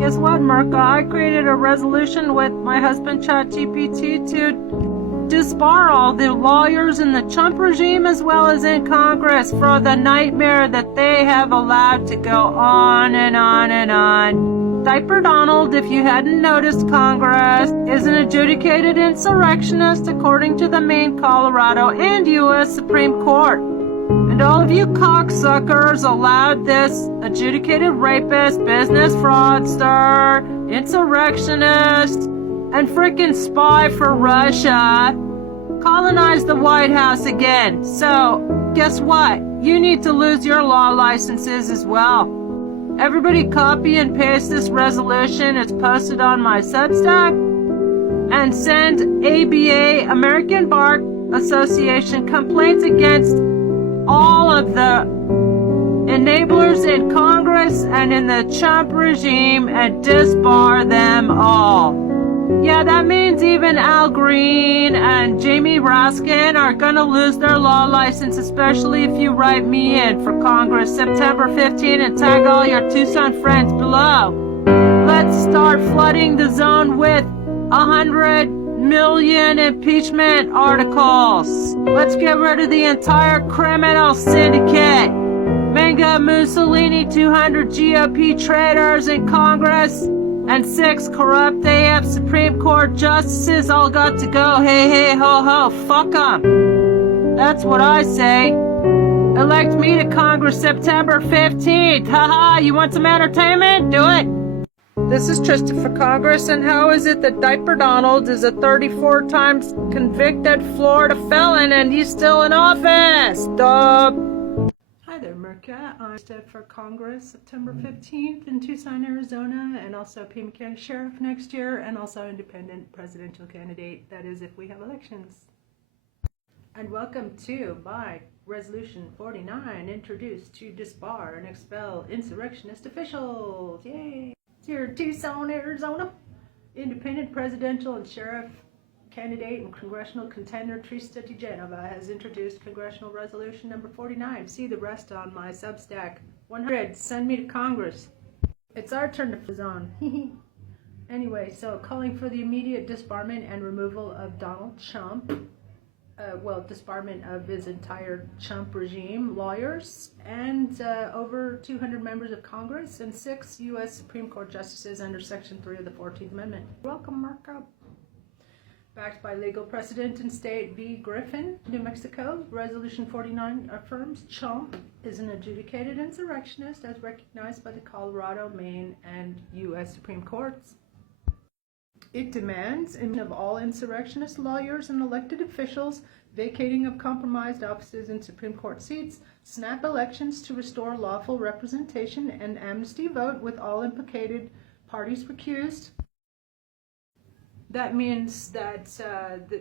Guess what, Merca? I created a resolution with my husband ChatGPT to disbar all the lawyers in the Trump regime as well as in Congress for the nightmare that they have allowed to go on and on and on. Diaper Donald, if you hadn't noticed, Congress is an adjudicated insurrectionist according to the Maine, Colorado, and U.S. Supreme Court. And all of you cocksuckers allowed this adjudicated rapist, business fraudster, insurrectionist, and frickin' spy for Russia colonize the White House again. So, guess what? You need to lose your law licenses as well. Everybody copy and paste this resolution. It's posted on my Substack. And send ABA, American Bar Association, complaints against all of the enablers in Congress and in the Trump regime and disbar them all. Yeah, that means even Al Green and Jamie Raskin are gonna lose their law license, especially if you write me in for Congress September 15 and tag all your Tucson friends below. Let's start flooding the zone with 100 million impeachment articles. Let's get rid of the entire criminal syndicate. Manga Mussolini, 200 GOP traitors in Congress, and 6 corrupt AF Supreme Court justices all got to go. Hey, hey, ho, ho, fuck 'em. That's what I say. Elect me to Congress September 15th. Haha, you want some entertainment? Do it. This is Tristan for Congress, and how is it that Diaper Donald is a 34 times convicted Florida felon and he's still in office? Duh. Hi there, Merca. I'm stood for Congress September 15th in Tucson, Arizona, and also Pima County Sheriff next year, and also independent presidential candidate, that is if we have elections. And welcome to my Resolution 49, introduced to disbar and expel insurrectionist officials. Yay! Here, Tucson, Arizona, independent presidential and sheriff candidate and congressional contender Trista DeGenova has introduced Congressional Resolution number 49. See the rest on my Substack. 100. Send me to Congress. It's our turn to fizz on. Anyway, so calling for the immediate disbarment and removal of Donald Trump. Disbarment of his entire Trump regime, lawyers, and over 200 members of Congress and 6 U.S. Supreme Court justices under Section 3 of the 14th Amendment. Welcome, Markup. Backed by legal precedent in State v. Griffin, New Mexico, Resolution 49 affirms Trump is an adjudicated insurrectionist as recognized by the Colorado, Maine, and U.S. Supreme Courts. It demands of all insurrectionist lawyers and elected officials, vacating of compromised offices and Supreme Court seats, snap elections to restore lawful representation, and amnesty vote with all implicated parties recused. That means that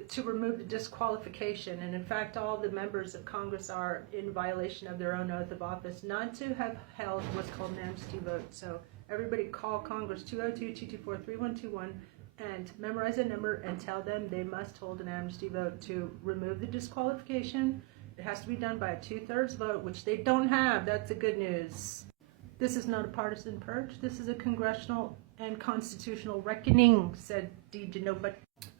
to remove the disqualification, and in fact all the members of Congress are in violation of their own oath of office not to have held what's called an amnesty vote. So everybody call Congress 202-224-3121 and memorize a number and tell them they must hold an amnesty vote to remove the disqualification. It has to be done by a 2/3 vote, which they don't have. That's the good news. This is not a partisan purge. This is a congressional and constitutional reckoning, said DeGenova.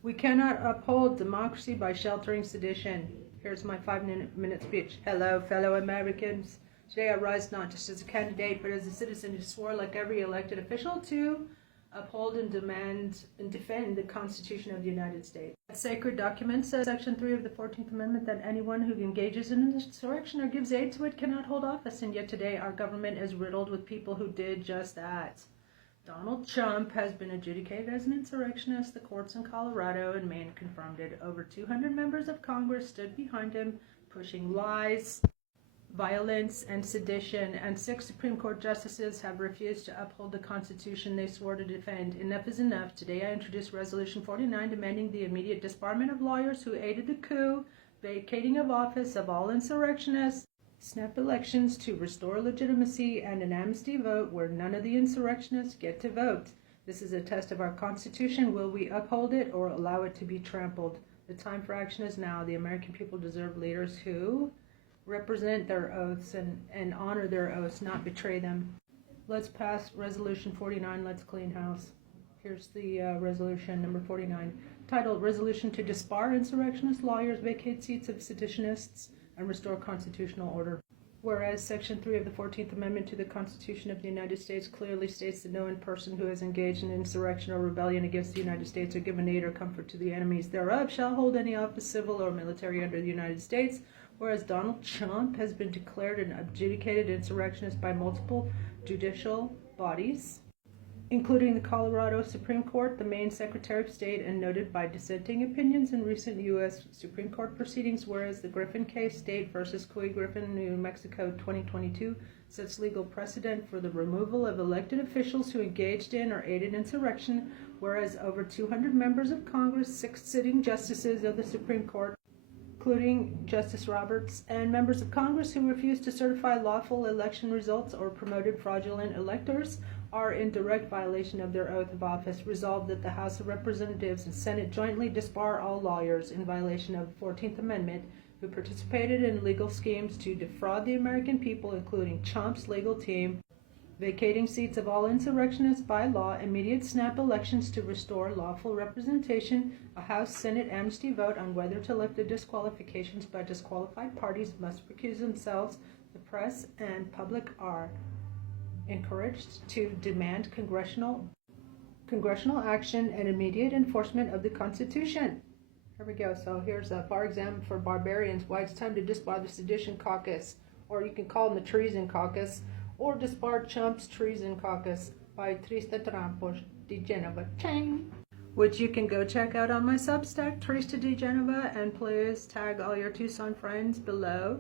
We cannot uphold democracy by sheltering sedition. Here's my 5-minute speech. Hello, fellow Americans. Today I rise not just as a candidate, but as a citizen who swore, like every elected official, to uphold and demand and defend the Constitution of the United States. That sacred document says, Section 3 of the 14th Amendment, that anyone who engages in an insurrection or gives aid to it cannot hold office, and yet today our government is riddled with people who did just that. Donald Trump has been adjudicated as an insurrectionist. The courts in Colorado and Maine confirmed it. Over 200 members of Congress stood behind him, pushing lies, violence, and sedition, and 6 Supreme Court justices have refused to uphold the Constitution they swore to defend. Enough is enough. Today I introduce Resolution 49 demanding the immediate disbarment of lawyers who aided the coup, vacating of office of all insurrectionists, snap elections to restore legitimacy, and an amnesty vote where none of the insurrectionists get to vote. This is a test of our Constitution. Will we uphold it or allow it to be trampled? The time for action is now. The American people deserve leaders who represent their oaths and honor their oaths, not betray them. Let's pass Resolution 49, Let's Clean House. Here's the resolution, number 49, titled Resolution to Disbar Insurrectionist Lawyers, Vacate Seats of Seditionists, and Restore Constitutional Order. Whereas Section 3 of the 14th Amendment to the Constitution of the United States clearly states that no one person who has engaged in insurrection or rebellion against the United States or given aid or comfort to the enemies thereof shall hold any office, civil or military, under the United States. Whereas Donald Trump has been declared an adjudicated insurrectionist by multiple judicial bodies, including the Colorado Supreme Court, the Maine Secretary of State, and noted by dissenting opinions in recent U.S. Supreme Court proceedings, whereas the Griffin case, State versus Cuy Griffin, New Mexico, 2022, sets legal precedent for the removal of elected officials who engaged in or aided insurrection, whereas over 200 members of Congress, 6 sitting justices of the Supreme Court, including Justice Roberts, and members of Congress who refused to certify lawful election results or promoted fraudulent electors, are in direct violation of their oath of office. Resolved that the House of Representatives and Senate jointly disbar all lawyers in violation of the 14th Amendment who participated in legal schemes to defraud the American people, including Trump's legal team, vacating seats of all insurrectionists by law, immediate snap elections to restore lawful representation, a House Senate amnesty vote on whether to lift the disqualifications by disqualified parties must recuse themselves. The press and public are encouraged to demand congressional action and immediate enforcement of the Constitution. Here we go. So here's a bar exam for barbarians. Why it's time to disbar the Sedition Caucus, or you can call them the Treason Caucus, or disbar Trump's Treason Caucus by Trista Trampos de Genova Chang, which you can go check out on my Substack, Trista de Genova, and please tag all your Tucson friends below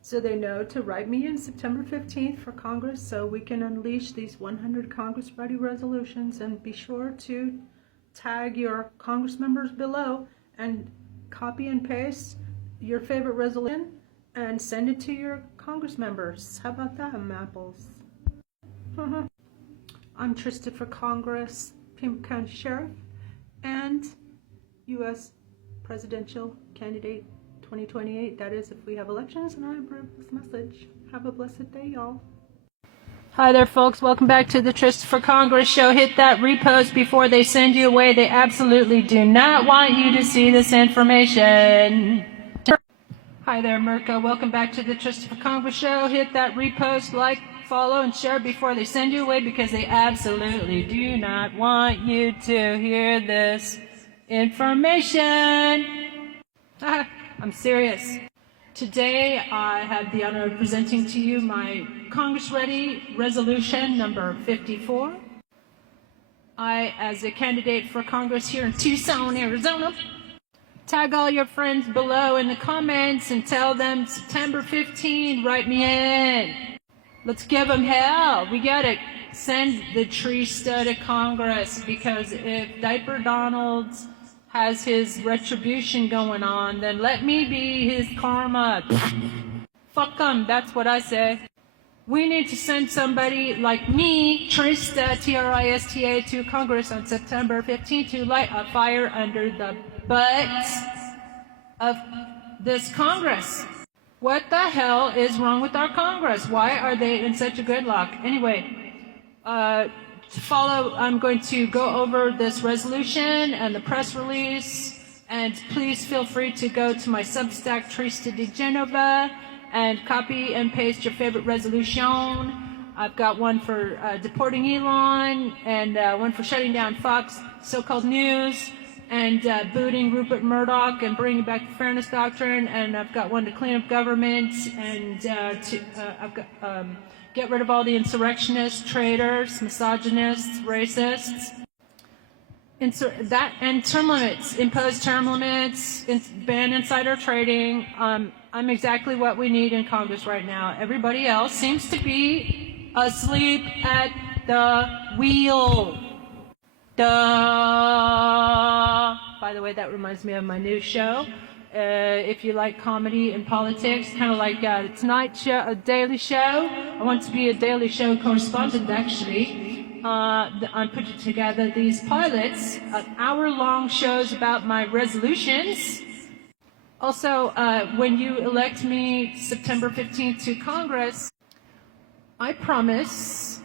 so they know to write me in September 15th for Congress so we can unleash these 100 Congress-ready resolutions, and be sure to tag your Congress members below and copy and paste your favorite resolution and send it to your Congress members. How about that, apples? I'm Trista for Congress, Pima County Sheriff, and U.S. Presidential Candidate 2028. That is, if we have elections, and I approve this message. Have a blessed day, y'all. Hi there, folks. Welcome back to the Trista for Congress show. Hit that repost before they send you away. They absolutely do not want you to see this information. Hi there, Mirka. Welcome back to the Trista for Congress show. Hit that repost, like, follow, and share before they send you away, because they absolutely do not want you to hear this information. I'm serious. Today, I have the honor of presenting to you my Congress-ready resolution number 54. I, as a candidate for Congress here in Tucson, Arizona, tag all your friends below in the comments and tell them September 15, write me in. Let's give them hell. We gotta send the Trista to Congress, because if Diaper Donald's has his retribution going on, then let me be his karma. Fuck them, that's what I say. We need to send somebody like me, Trista, T-R-I-S-T-A, to Congress on September 15th to light a fire under the butts of this Congress. What the hell is wrong with our Congress? Why are they in such a gridlock? Anyway, to follow, I'm going to go over this resolution and the press release, and please feel free to go to my Substack, Trista de Genova, and copy and paste your favorite resolution. I've got one for deporting Elon, and one for shutting down Fox so-called news, and booting Rupert Murdoch and bringing back the Fairness Doctrine, and I've got one to clean up government, and I've got get rid of all the insurrectionists, traitors, misogynists, racists. And term limits, impose term limits, ban insider trading. I'm exactly what we need in Congress right now. Everybody else seems to be asleep at the wheel. Duh. By the way, that reminds me of my new show. If you like comedy and politics, kind of like a Tonight Show, a daily show. I want to be a daily show correspondent, actually. I'm putting together these pilots of hour-long shows about my resolutions. Also, when you elect me September 15th to Congress, I promise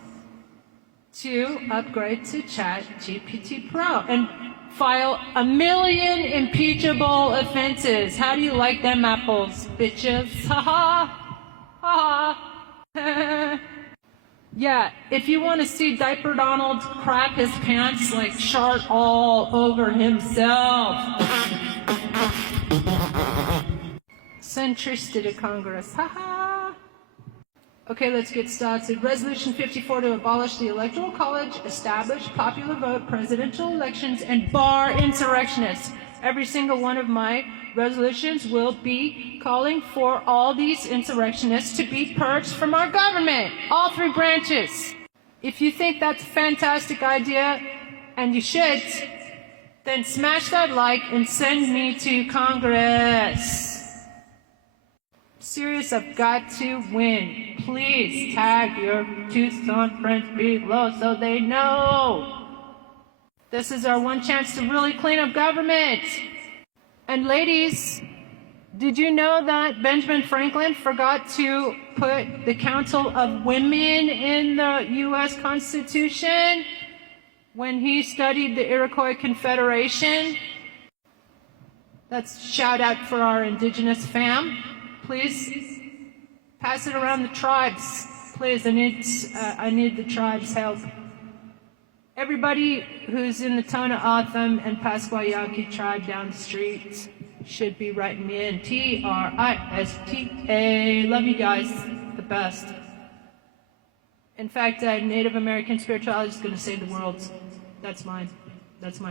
to upgrade to ChatGPT Pro and file 1 million impeachable offenses. How do you like them apples, bitches? Ha ha! Ha Yeah, if you want to see Diaper Donald crap his pants like shart all over himself, send Trista to Congress. Ha ha! Okay, let's get started. Resolution 54 to abolish the Electoral College, establish popular vote, presidential elections, and bar insurrectionists. Every single one of my resolutions will be calling for all these insurrectionists to be purged from our government. All 3 branches. If you think that's a fantastic idea, and you should, then smash that like and send me to Congress. Serious, I've got to win. Please tag your Tucson friends below so they know. This is our one chance to really clean up government. And ladies, did you know that Benjamin Franklin forgot to put the Council of Women in the U.S. Constitution when he studied the Iroquois Confederation? That's a shout out for our indigenous fam. Please pass it around the tribes. Please, I need the tribes' help. Everybody who's in the Tohono O'odham and Pasquayaqui tribe down the street should be writing me in. Trista. Love you guys. The best. In fact, Native American spirituality is going to save the world. That's my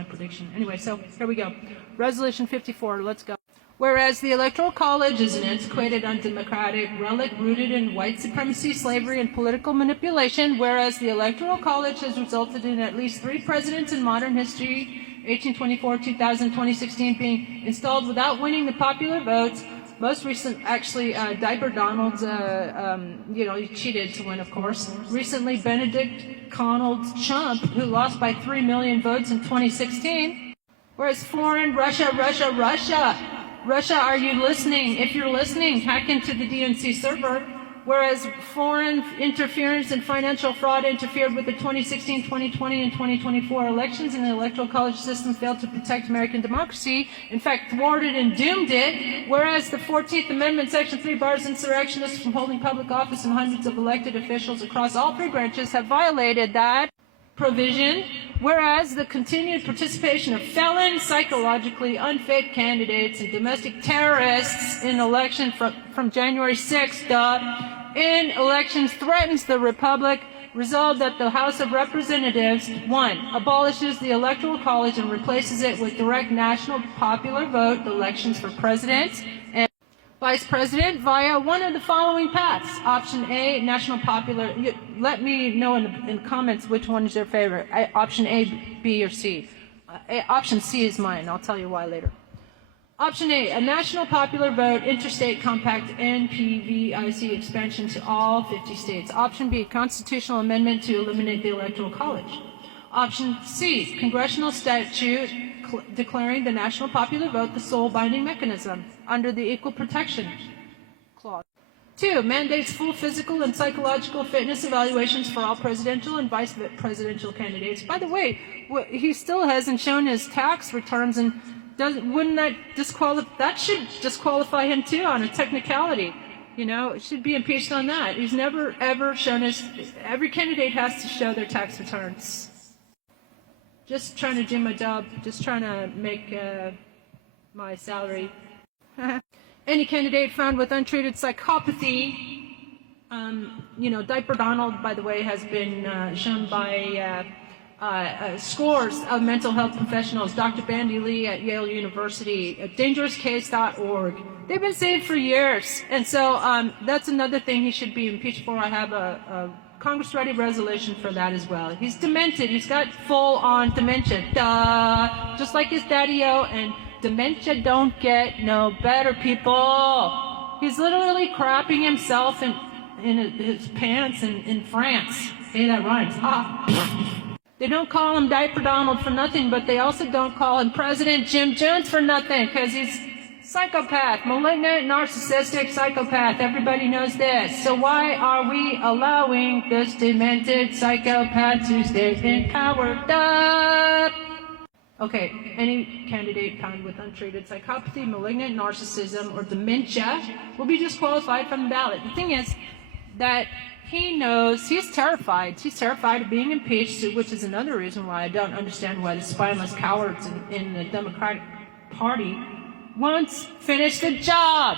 prediction. Anyway, so here we go. Resolution 54. Let's go. Whereas the Electoral College is an antiquated, undemocratic relic rooted in white supremacy, slavery, and political manipulation, whereas the Electoral College has resulted in at least 3 presidents in modern history, 1824, 2000, 2016, being installed without winning the popular vote. Most recent, actually, Diaper Donald, he cheated to win, of course. Recently, Benedict Donald Trump, who lost by 3 million votes in 2016. Whereas foreign Russia, are you listening? If you're listening, hack into the DNC server. Whereas foreign interference and financial fraud interfered with the 2016, 2020, and 2024 elections, and the Electoral College system failed to protect American democracy. In fact, thwarted and doomed it. Whereas the 14th Amendment, Section 3, bars insurrectionists from holding public office, and hundreds of elected officials across all 3 branches have violated that provision. Whereas the continued participation of felons, psychologically unfit candidates, and domestic terrorists in election from January 6th in elections threatens the Republic. Resolved that the House of Representatives, 1, abolishes the Electoral College and replaces it with direct national popular vote elections for president and Vice President via one of the following paths. Option A, national popular. Let me know in comments which one is your favorite. Option A, B, or C. Option C is mine. I'll tell you why later. Option A national popular vote, interstate compact, NPVIC expansion to all 50 states. Option B, constitutional amendment to eliminate the Electoral College. Option C, congressional statute declaring the national popular vote the sole binding mechanism under the Equal Protection Clause. 2, mandates full physical and psychological fitness evaluations for all presidential and vice presidential candidates. By the way, he still hasn't shown his tax returns, and wouldn't that should disqualify him too on a technicality. It should be impeached on that. He's never ever shown every candidate has to show their tax returns. Just trying to do my job, just trying to make my salary. Any candidate found with untreated psychopathy, Diaper Donald, by the way, has been shown by scores of mental health professionals, Dr. Bandy Lee at Yale University, dangerouscase.org. They've been saved for years, and so that's another thing he should be impeached for. I have a Congress-ready resolution for that as well. He's demented. He's got full-on dementia. Duh! Just like his daddy-o, and dementia don't get no better, people. He's literally crapping himself in his pants in France. Hey, that rhymes. They don't call him Diaper Donald for nothing, but they also don't call him President Jim Jones for nothing, because he's psychopath, malignant, narcissistic psychopath. Everybody knows this. So why are we allowing this demented psychopath to stay in power? Duh! Okay, any candidate found with untreated psychopathy, malignant narcissism, or dementia will be disqualified from the ballot. The thing is that he knows, he's terrified. He's terrified of being impeached, which is another reason why I don't understand why the spineless cowards in the Democratic Party won't finish the job.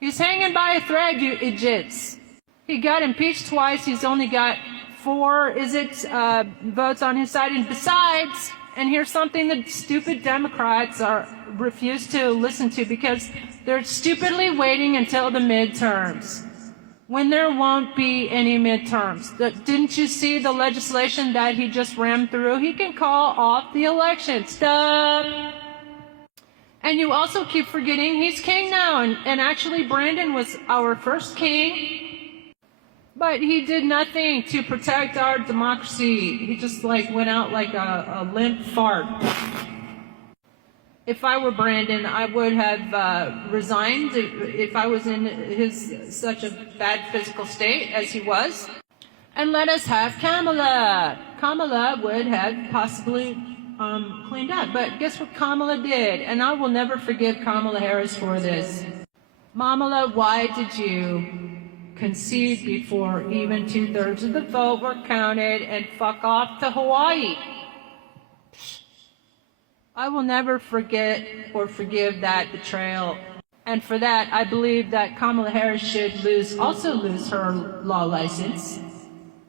He's hanging by a thread, you idiots. He got impeached twice. He's only got 4 votes on his side. And besides, and here's something that stupid Democrats refuse to listen to because they're stupidly waiting until the midterms, when there won't be any midterms. Didn't you see the legislation that he just rammed through? He can call off the election. Stop. And you also keep forgetting he's king now, and actually Brandon was our first king, but he did nothing to protect our democracy. He just went out like a limp fart. If I were Brandon, I would have resigned if I was in such a bad physical state as he was. And let us have Kamala. Kamala would have possibly cleaned up. But guess what Kamala did? And I will never forgive Kamala Harris for this. Kamala, why did you concede before even 2/3 of the vote were counted and fuck off to Hawaii? I will never forget or forgive that betrayal. And for that, I believe that Kamala Harris should also lose her law license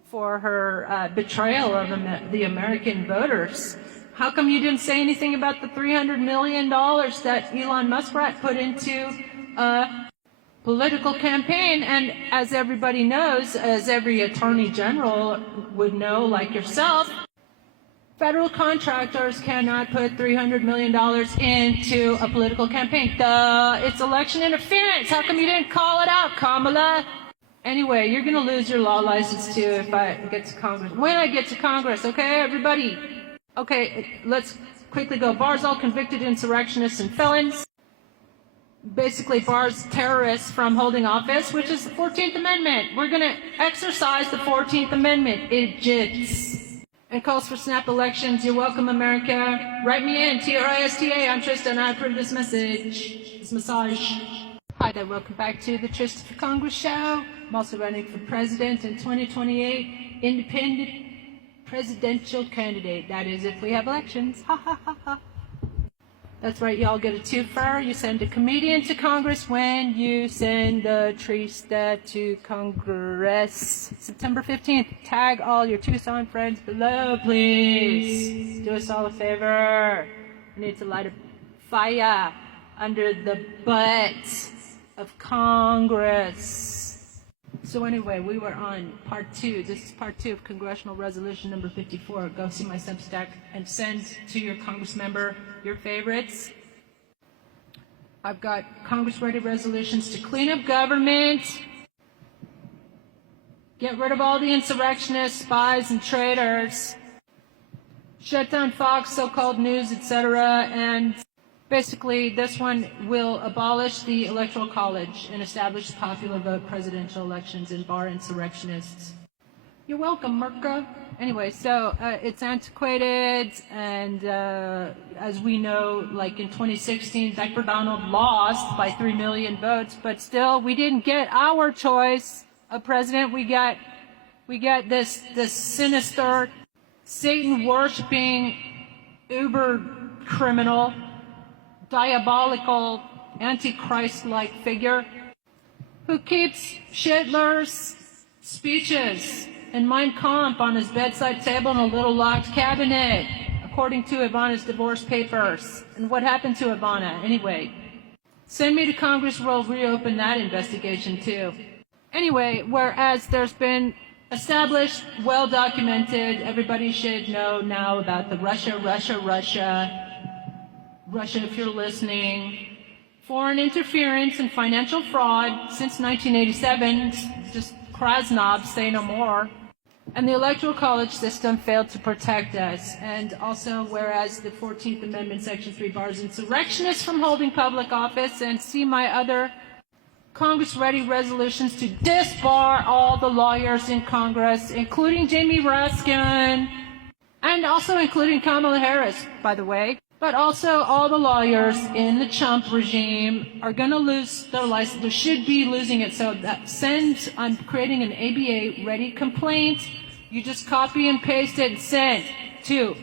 for her betrayal of the American voters. How come you didn't say anything about the $300 million that Elon Muskrat put into a political campaign? And as everybody knows, as every attorney general would know, like yourself, federal contractors cannot put $300 million into a political campaign. Duh, it's election interference. How come you didn't call it out, Kamala? Anyway, you're going to lose your law license too if I get to Congress. When I get to Congress, okay, everybody? Okay, let's quickly go. Bars all convicted insurrectionists and felons. Basically bars terrorists from holding office, which is the 14th Amendment. We're going to exercise the 14th Amendment, idiots. And calls for snap elections. You're welcome, America. Write me in, TRISTA. I'm Tristan. I approve this message, this massage. Hi there, welcome back to the Tristan for Congress show. I'm also running for president in 2028, independent presidential candidate. That is, if we have elections. Ha ha ha ha. That's right, y'all get a twofer. You send a comedian to Congress when you send the Trista to Congress. September 15th, tag all your Tucson friends below, please. Do us all a favor. We need to light a fire under the butt of Congress. So anyway, we were on part 2. This is part 2 of Congressional Resolution number 54. Go see my Substack and send to your Congress member your favorites. I've got Congress-ready resolutions to clean up government, get rid of all the insurrectionists, spies, and traitors, shut down Fox, so-called news, etc., and basically, this one will abolish the Electoral College and establish popular vote presidential elections and bar insurrectionists. You're welcome, Merca. Anyway, so it's antiquated, and as we know, like in 2016, Diaper Donald lost by 3 million votes, but still, we didn't get our choice of president. We got this sinister, Satan-worshipping, uber criminal, diabolical, antichrist-like figure who keeps Hitler's speeches and Mein Kampf on his bedside table in a little locked cabinet, according to Ivana's divorce papers. And what happened to Ivana, anyway? Send me to Congress, we'll reopen that investigation, too. Anyway, whereas there's been established, well-documented, everybody should know now about the Russia, if you're listening, foreign interference and financial fraud since 1987, just Krasnov, say no more. And the Electoral College system failed to protect us. And also, whereas the 14th Amendment, Section 3 bars insurrectionists from holding public office, and see my other Congress-ready resolutions to disbar all the lawyers in Congress, including Jamie Raskin, and also including Kamala Harris, by the way. But also all the lawyers in the Trump regime are going to lose their license. They should be losing it. So I'm creating an ABA-ready complaint. You just copy and paste it and send to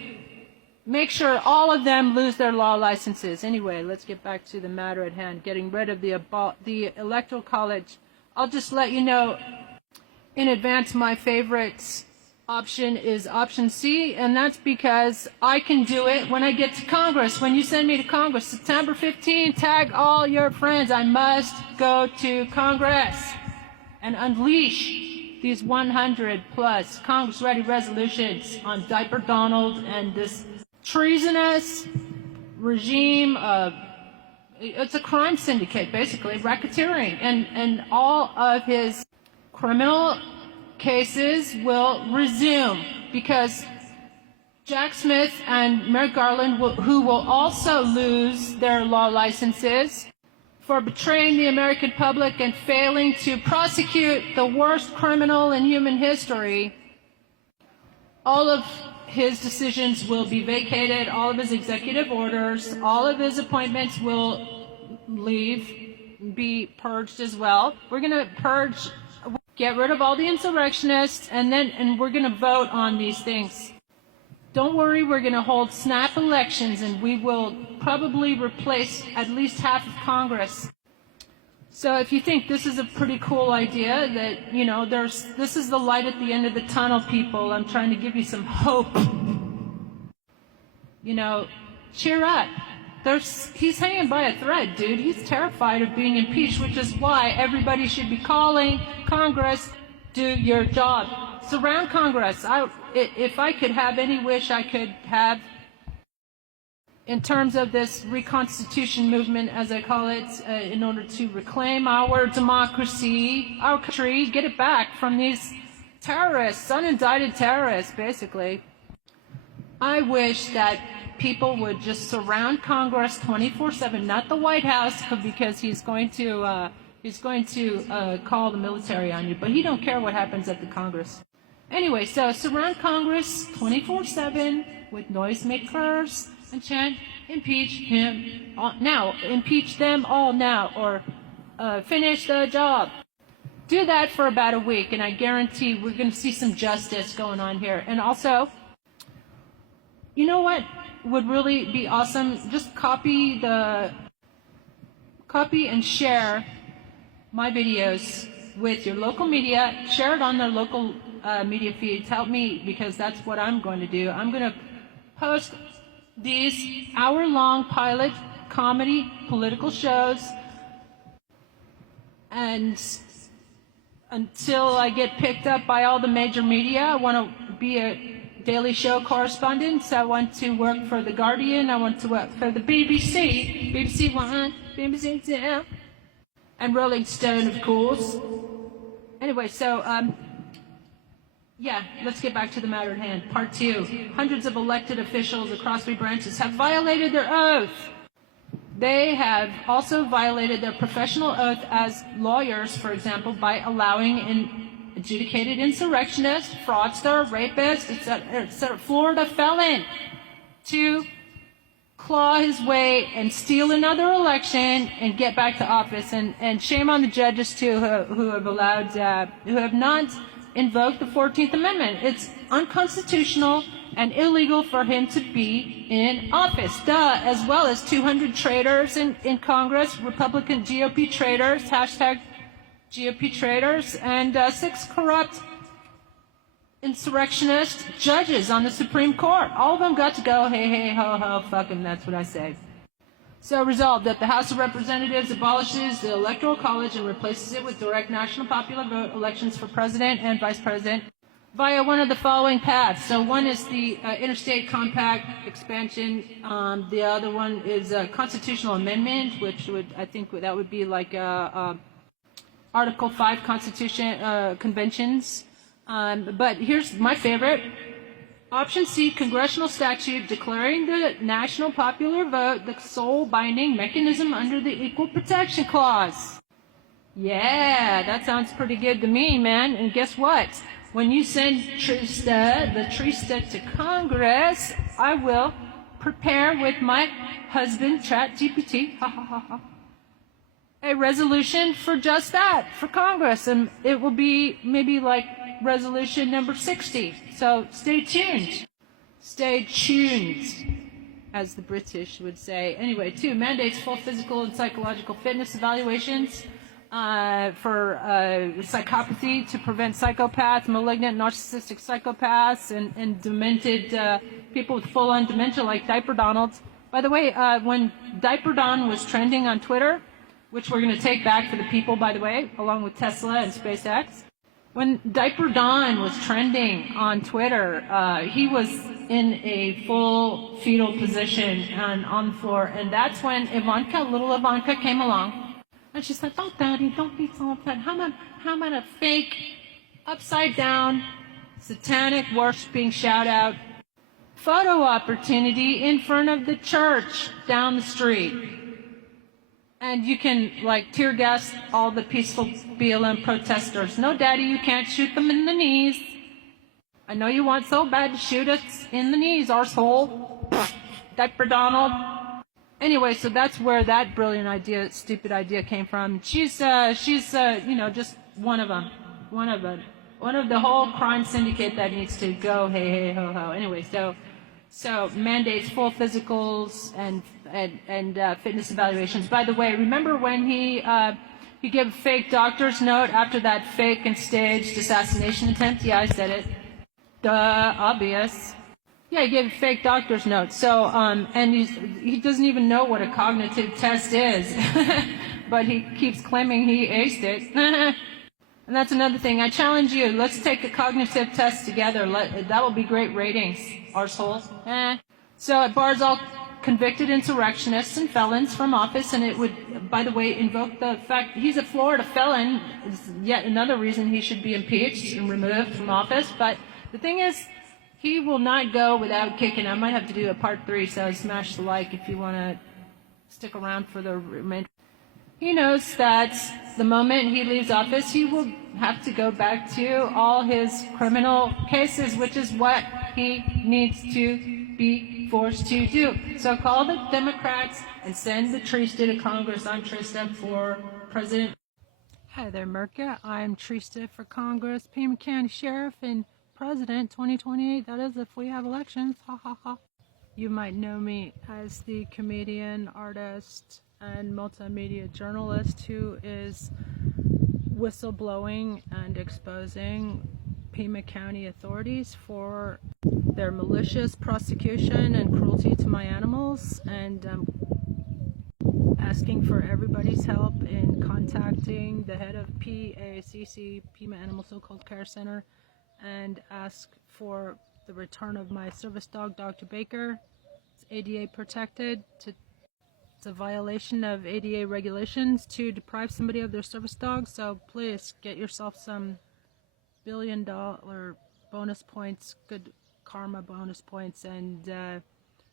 make sure all of them lose their law licenses. Anyway, let's get back to the matter at hand, getting rid of the Electoral College. I'll just let you know in advance my favorite option is option C, and that's because I can do it when I get to Congress. When you send me to Congress, September 15, tag all your friends. I must go to Congress and unleash these 100 plus Congress-ready resolutions on Diaper Donald and this treasonous regime of, it's a crime syndicate, basically, racketeering, and all of his criminal cases will resume because Jack Smith and Merrick Garland, who will also lose their law licenses for betraying the American public and failing to prosecute the worst criminal in human history, all of his decisions will be vacated, all of his executive orders, all of his appointments will be purged as well. We're going to purge, get rid of all the insurrectionists, and we're going to vote on these things. Don't worry, we're going to hold snap elections, and we will probably replace at least half of Congress. So if you think this is a pretty cool idea, that, you know, this is the light at the end of the tunnel, people. I'm trying to give you some hope. You know, cheer up. He's hanging by a thread, dude. He's terrified of being impeached, which is why everybody should be calling Congress, do your job. Surround Congress. If I could have any wish I could have in terms of this reconstitution movement, as I call it, in order to reclaim our democracy, our country, get it back from these terrorists, unindicted terrorists, basically. I wish that people would just surround Congress 24/7, not the White House, because he's going to call the military on you, but he don't care what happens at the Congress. Anyway, so surround Congress 24/7 with noisemakers and chant, impeach him now, impeach them all now, or finish the job. Do that for about a week, and I guarantee we're going to see some justice going on here. And also, you know what would really be awesome? Just copy and share my videos with your local media. Share it on their local media feeds. Help me, because that's what I'm going to do. I'm going to post these hour-long pilot comedy political shows, and until I get picked up by all the major media, I want to be a Daily Show correspondent. I want to work for The Guardian. I want to work for the BBC, BBC One, BBC Two, and Rolling Stone, of course. Anyway, so, yeah, let's get back to the matter at hand. Part 2. Hundreds of elected officials across 3 branches have violated their oath. They have also violated their professional oath as lawyers, for example, by allowing an adjudicated insurrectionist, fraudster, rapist, etc., Florida felon to claw his way and steal another election and get back to office. And shame on the judges, too, who have not invoked the 14th Amendment. It's unconstitutional and illegal for him to be in office. As well as 200 traitors in Congress, Republican GOP traitors, hashtag GOP traitors, and 6 corrupt insurrectionist judges on the Supreme Court. All of them got to go. Hey, hey, ho, ho, fuck him. That's what I say. So resolved that the House of Representatives abolishes the Electoral College and replaces it with direct national popular vote elections for president and vice president via one of the following paths. So one is the interstate compact expansion. The other one is a constitutional amendment, which I think that would be like Article 5 conventions. But here's my favorite. Option C, congressional statute declaring the national popular vote the sole binding mechanism under the Equal Protection Clause. Yeah, that sounds pretty good to me, man. And guess what? When you send Trista to Congress, I will prepare with my husband, ChatGPT, a resolution for just that, for Congress. And it will be maybe like resolution number 60. So stay tuned. Stay tuned, as the British would say. Anyway, 2, mandates full physical and psychological fitness evaluations for psychopathy to prevent psychopaths, malignant narcissistic psychopaths, and demented people with full-on dementia like Diaper Donalds. By the way, when Diaper Don was trending on Twitter, which we're going to take back for the people, by the way, along with Tesla and SpaceX, when Diaper Don was trending on Twitter, he was in a full fetal position and on the floor, and that's when little Ivanka came along. And she said, "Oh, Daddy, don't be so upset. How about a fake, upside-down, satanic worshiping shout-out photo opportunity in front of the church down the street? And you can, tear gas all the peaceful BLM protesters. No, Daddy, you can't shoot them in the knees. I know you want so bad to shoot us in the knees, arsehole. Diaper Donald." Anyway, so that's where that brilliant idea, stupid idea came from. She's just one of them. One of the whole crime syndicate that needs to go, hey, ho, ho. Anyway, so mandates full physicals and fitness evaluations. By the way, remember when he gave a fake doctor's note after that fake and staged assassination attempt? Yeah, I said it. Duh, obvious. Yeah, he gave a fake doctor's note. So, and he doesn't even know what a cognitive test is, but he keeps claiming he aced it. And that's another thing. I challenge you. Let's take a cognitive test together. That will be great ratings, arseholes. So it bars all convicted insurrectionists and felons from office, and it would, by the way, invoke the fact he's a Florida felon. Is yet another reason he should be impeached and removed from office. But the thing is, he will not go without kicking. I might have to do a part 3, so smash the like if you want to stick around for the remainder. He knows that the moment he leaves office, he will have to go back to all his criminal cases, which is what he needs to be forced to do. So call the Democrats and send the Trista to Congress. I'm Trista for President. Hi there, America. I'm Trista for Congress, Pima County Sheriff, and President 2028, that is if we have elections, ha ha ha. You might know me as the comedian, artist, and multimedia journalist who is whistleblowing and exposing Pima County authorities for their malicious prosecution and cruelty to my animals, and asking for everybody's help in contacting the head of PACC, Pima Animal So-Called Care Center, and ask for the return of my service dog, Dr. Baker. It's ADA protected. It's a violation of ADA regulations to deprive somebody of their service dog, so please get yourself some billion-dollar bonus points, good karma bonus points, and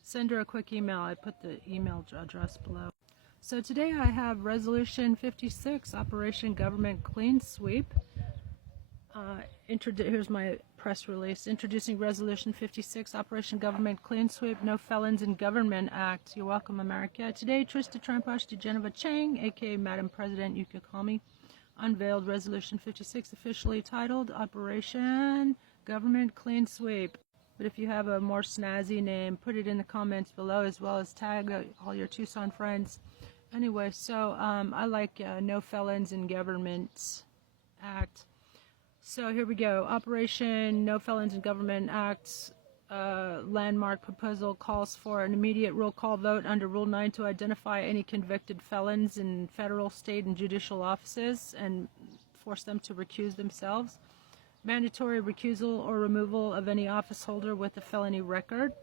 send her a quick email. I put the email address below. So today I have Resolution 56, Operation Government Clean Sweep. Here's my press release. Introducing Resolution 56, Operation Government Clean Sweep, No Felons in Government Act. You're welcome, America. Today, Trista Trampash de Geneva Chang, aka Madam President, you could call me, unveiled Resolution 56, officially titled Operation Government Clean Sweep. But if you have a more snazzy name, put it in the comments below, as well as tag all your Tucson friends. Anyway, so I like No Felons in Government Act. So here we go. Operation No Felons in Government Act landmark proposal calls for an immediate roll call vote under Rule 9 to identify any convicted felons in federal, state, and judicial offices and force them to recuse themselves. Mandatory recusal or removal of any office holder with a felony record.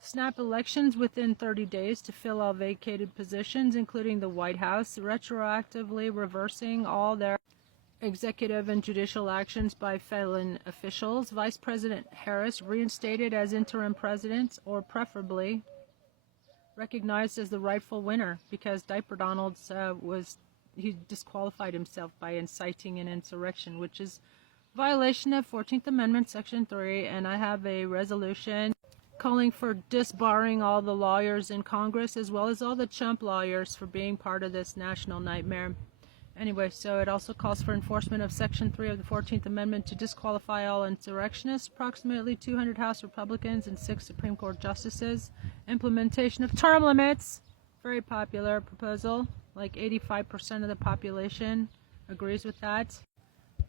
Snap elections within 30 days to fill all vacated positions, including the White House, retroactively reversing all their executive and judicial actions by felon officials. Vice President Harris reinstated as interim president, or preferably recognized as the rightful winner, because Diaper Donalds he disqualified himself by inciting an insurrection, which is violation of 14th Amendment, Section 3, and I have a resolution calling for disbarring all the lawyers in Congress, as well as all the chump lawyers, for being part of this national nightmare. Anyway, so it also calls for enforcement of Section 3 of the 14th Amendment to disqualify all insurrectionists, approximately 200 House Republicans and 6 Supreme Court justices. Implementation of term limits, very popular proposal, like 85% of the population agrees with that,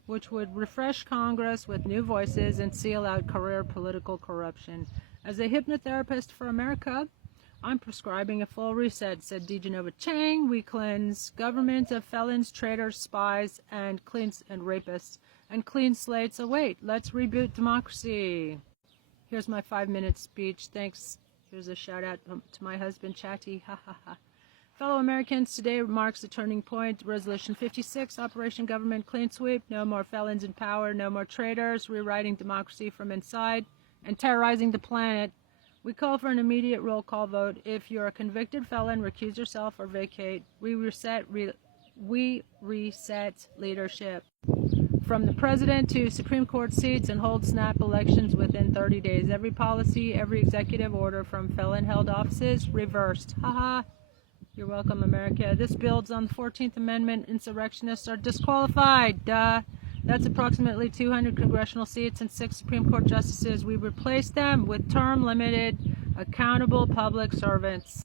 which would refresh Congress with new voices and seal out career political corruption. As a hypnotherapist for America, I'm prescribing a full reset, said DeGenova Chang. We cleanse government of felons, traitors, spies, and rapists, and clean slates await. Let's reboot democracy. Here's my 5-minute speech. Thanks. Here's a shout out to my husband, Chatty. Ha ha ha. Fellow Americans, today marks a turning point. Resolution 56, Operation Government Clean Sweep. No more felons in power, no more traitors, rewriting democracy from inside and terrorizing the planet. We call for an immediate roll call vote. If you're a convicted felon, recuse yourself or vacate. We reset leadership from the president to Supreme Court seats and hold snap elections within 30 days. Every policy, every executive order from felon-held offices reversed. Haha. You're welcome, America. This builds on the 14th Amendment. Insurrectionists are disqualified. Duh. That's approximately 200 congressional seats and 6 Supreme Court justices. We replace them with term-limited, accountable public servants.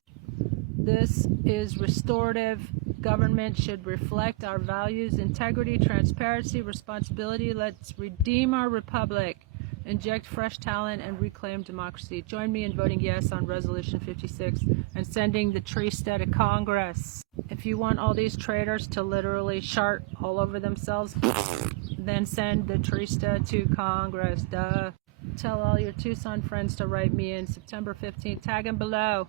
This is restorative. Government should reflect our values: integrity, transparency, responsibility. Let's redeem our republic, inject fresh talent, and reclaim democracy. Join me in voting yes on Resolution 56 and sending the Trista to Congress. If you want all these traitors to literally shart all over themselves, then send the Trista to Congress. Duh. Tell all your Tucson friends to write me in September 15th. Tag them below.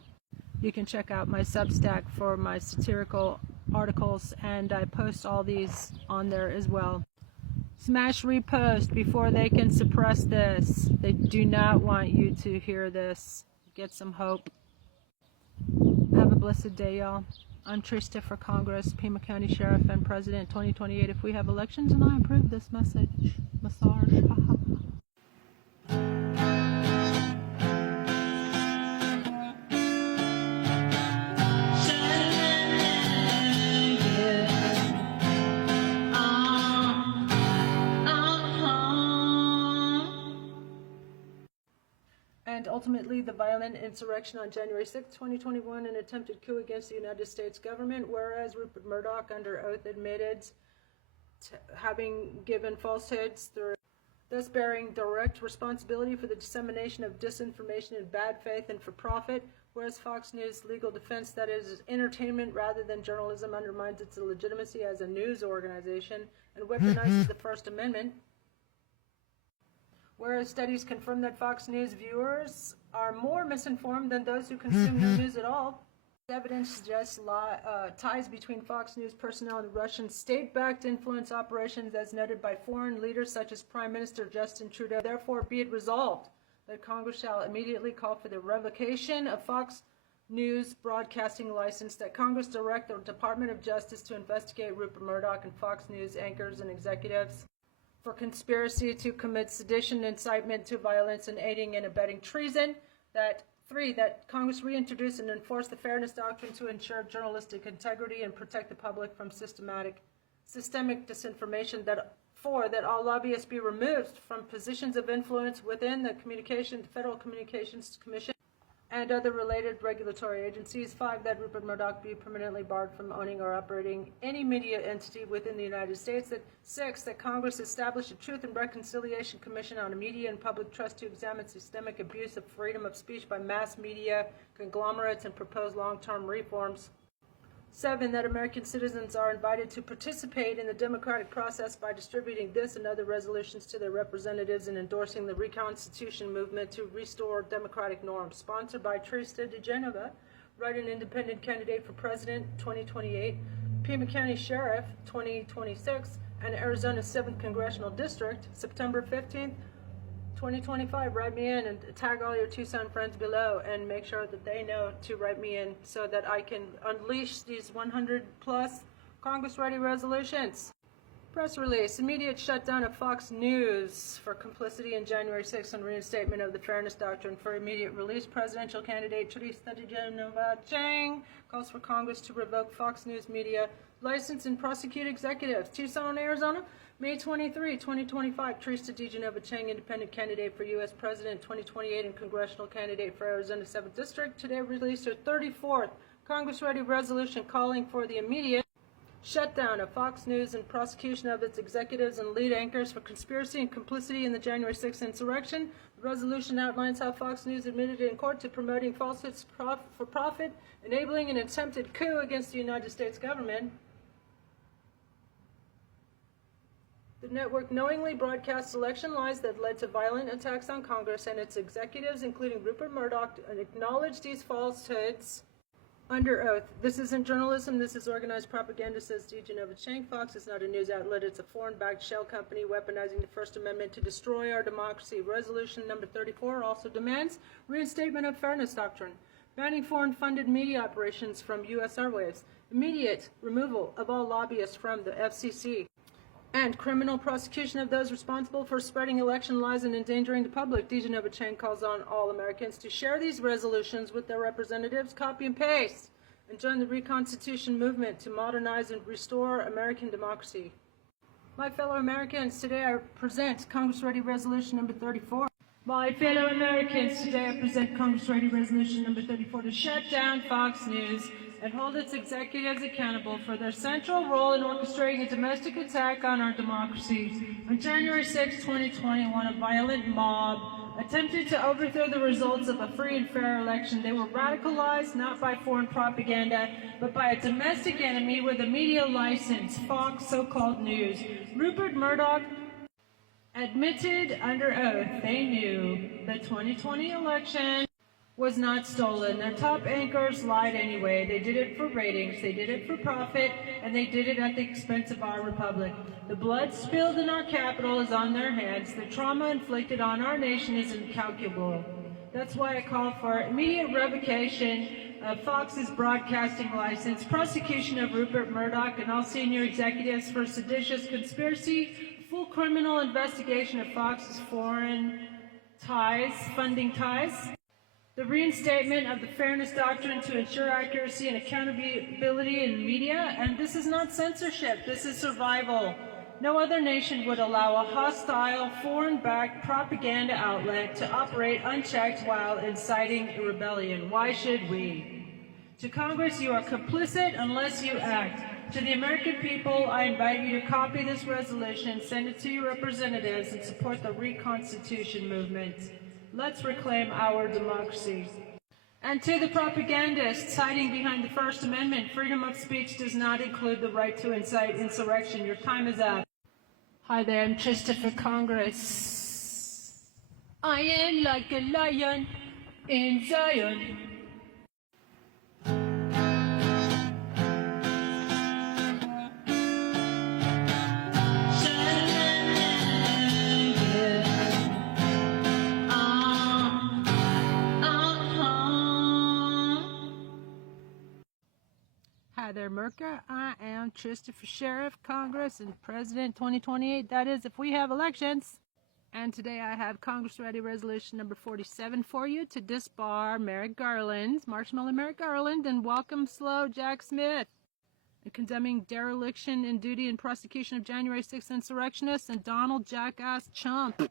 You can check out my Substack for my satirical articles, and I post all these on there as well. Smash repost before they can suppress this. They do not want you to hear this. Get some hope. Have a blessed day, y'all. I'm Trista for Congress, Pima County Sheriff and President 2028 if we have elections, and I approve this massage. And ultimately, the violent insurrection on January 6, 2021, an attempted coup against the United States government, whereas Rupert Murdoch, under oath, admitted having given falsehoods, thus bearing direct responsibility for the dissemination of disinformation in bad faith and for profit, whereas Fox News' legal defense that it is entertainment rather than journalism undermines its legitimacy as a news organization and weaponizes the First Amendment. Whereas studies confirm that Fox News viewers are more misinformed than those who consume no news at all. Evidence suggests ties between Fox News personnel and Russian state-backed influence operations, as noted by foreign leaders such as Prime Minister Justin Trudeau. Therefore, be it resolved that Congress shall immediately call for the revocation of Fox News broadcasting license, that Congress direct the Department of Justice to investigate Rupert Murdoch and Fox News anchors and executives for conspiracy to commit sedition, incitement to violence, and aiding and abetting treason. That Congress reintroduce and enforce the fairness doctrine to ensure journalistic integrity and protect the public from systemic disinformation. That all lobbyists be removed from positions of influence within the Federal Communications Commission and other related regulatory agencies. 5, that Rupert Murdoch be permanently barred from owning or operating any media entity within the United States. 6, that Congress establish a Truth and Reconciliation Commission on media and public trust to examine systemic abuse of freedom of speech by mass media conglomerates and propose long-term reforms. 7, that American citizens are invited to participate in the democratic process by distributing this and other resolutions to their representatives and endorsing the Reconstitution movement to restore democratic norms. Sponsored by Trista DeGenova, write-in independent candidate for President 2028, Pima County Sheriff 2026, and Arizona's 7th Congressional District, September 15th, 2025. Write me in and tag all your Tucson friends below and make sure that they know to write me in so that I can unleash these 100 plus Congress-ready resolutions. Press release: immediate shutdown of Fox News for complicity in January 6th on reinstatement of the Fairness Doctrine. For immediate release, presidential candidate Teresa de Genova Chang calls for Congress to revoke Fox News Media license and prosecute executives. Tucson, Arizona, May 23, 2025. Teresa de Genova Chang, independent candidate for U.S. President 2028 and congressional candidate for Arizona 7th District, today released her 34th Congress-ready resolution calling for the immediate shutdown of Fox News and prosecution of its executives and lead anchors for conspiracy and complicity in the January 6th insurrection. The resolution outlines how Fox News admitted in court to promoting falsehoods for profit, enabling an attempted coup against the United States government. The network knowingly broadcast election lies that led to violent attacks on Congress and its executives, including Rupert Murdoch, and acknowledged these falsehoods under oath. This isn't journalism, this is organized propaganda, says de Genova Chang. Fox is not a news outlet, it's a foreign-backed shell company weaponizing the First Amendment to destroy our democracy. Resolution number 34 also demands reinstatement of Fairness Doctrine, banning foreign-funded media operations from U.S. airwaves, immediate removal of all lobbyists from the FCC, and criminal prosecution of those responsible for spreading election lies and endangering the public. de Genova Chang calls on all Americans to share these resolutions with their representatives, copy and paste, and join the Reconstitution movement to modernize and restore American democracy. My fellow Americans, today I present Congress-ready resolution number 34. My fellow Americans, today I present Congress-ready resolution number 34 to shut down Fox News and hold its executives accountable for their central role in orchestrating a domestic attack on our democracy. On January 6, 2021, a violent mob attempted to overthrow the results of a free and fair election. They were radicalized not by foreign propaganda, but by a domestic enemy with a media license, Fox so-called News. Rupert Murdoch admitted under oath they knew the 2020 election was not stolen. Their top anchors lied anyway. They did it for ratings, they did it for profit, and they did it at the expense of our republic. The blood spilled in our capital is on their hands. The trauma inflicted on our nation is incalculable. That's why I call for immediate revocation of Fox's broadcasting license, prosecution of Rupert Murdoch and all senior executives for seditious conspiracy, full criminal investigation of Fox's foreign ties, funding ties, the reinstatement of the Fairness Doctrine to ensure accuracy and accountability in media. And this is not censorship, this is survival. No other nation would allow a hostile, foreign-backed propaganda outlet to operate unchecked while inciting a rebellion. Why should we? To Congress, you are complicit unless you act. To the American people, I invite you to copy this resolution, send it to your representatives, and support the Reconstitution movement. Let's reclaim our democracy. And to the propagandists hiding behind the First Amendment, freedom of speech does not include the right to incite insurrection. Your time is up. Hi there, I'm Christopher Congress. I am like a lion in Zion. Hi there, Merca. I am Christopher Sheriff, Congress, and President 2028. That is, if we have elections. And today I have Congress-ready resolution number 47 for you to disbar Merrick Garland, Marshmallow Merrick Garland, and welcome Slow Jack Smith, and condemning dereliction in duty and prosecution of January 6th insurrectionists and Donald Jackass Trump.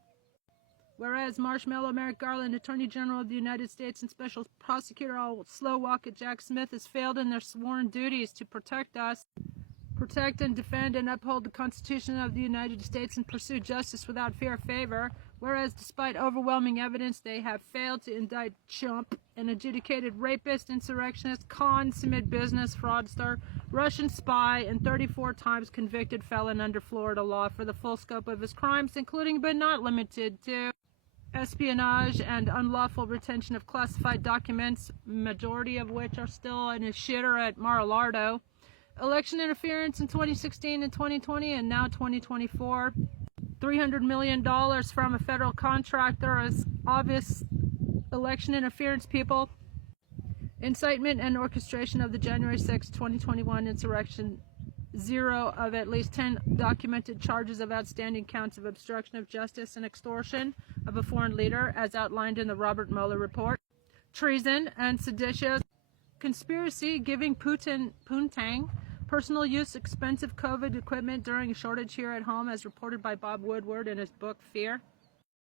Whereas Marshmallow Merrick Garland, Attorney General of the United States, and Special Prosecutor Slow Walk Jack Smith has failed in their sworn duties to protect us, protect and defend and uphold the Constitution of the United States and pursue justice without fear or favor. Whereas despite overwhelming evidence, they have failed to indict Trump, an adjudicated rapist, insurrectionist, consummate business fraudster, Russian spy, and 34 times convicted felon under Florida law for the full scope of his crimes, including but not limited to espionage and unlawful retention of classified documents, majority of which are still in his shitter at Mar-a-Lago, election interference in 2016 and 2020, and now 2024. $300 million from a federal contractor as obvious election interference, people. Incitement and orchestration of the January 6, 2021 insurrection. 0 of at least 10 documented charges of outstanding counts of obstruction of justice and extortion of a foreign leader, as outlined in the Robert Mueller report. Treason and seditious conspiracy, giving Poontang personal use expensive COVID equipment during a shortage here at home, as reported by Bob Woodward in his book Fear.